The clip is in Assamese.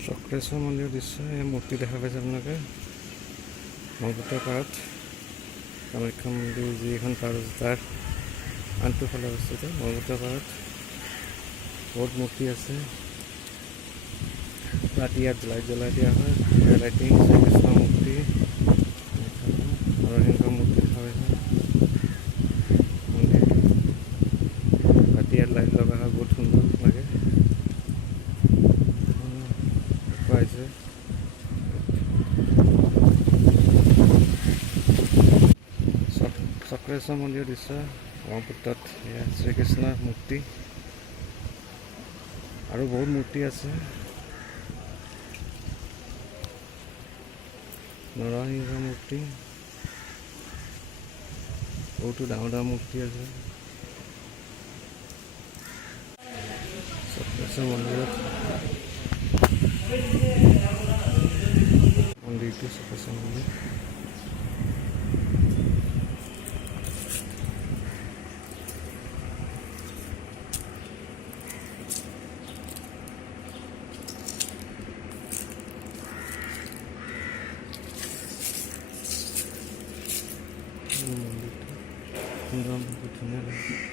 চক্ৰেশ্বৰ মন্দিৰৰ দৃশ্য এই মূৰ্তি দেখা পাইছে আপোনালোকে ব্ৰহ্মপুত্ৰ পাৰত কামাখ্যা মন্দিৰ যিখন পাৰ আছে তাৰ আনটো ফালে অৱস্থিত ব্ৰহ্মপুত্ৰ পাৰত বহুত মূৰ্তি আছে ৰাতি ইয়াত লাইট জ্বলাই দিয়া হয় লাইটিং শ্ৰীকৃষ্ণ মূৰ্তি নৰসিংহ মূৰ্তি দেখা পাইছে মন্দিৰটো ৰাতি ইয়াত লাইট লগা হয় বহুত সুন্দৰ লাগে পাইছে চক্ৰেশ্বৰ মন্দিৰৰ দৃশ্য ব্ৰহ্মপুত্ৰত এয়া শ্ৰীকৃষ্ণৰ মূৰ্তি আৰু বহুত মূৰ্তি আছে নৰসিংহ মূৰ্তি বহুতো ডাঙৰ ডাঙৰ মূৰ্তি আছে চক্ৰেশ্বৰ মন্দিৰত মন্দিৰটো চক্ৰেশ্বৰ মন্দিৰ সুন্দৰ বহুত ধুনীয়া লাগে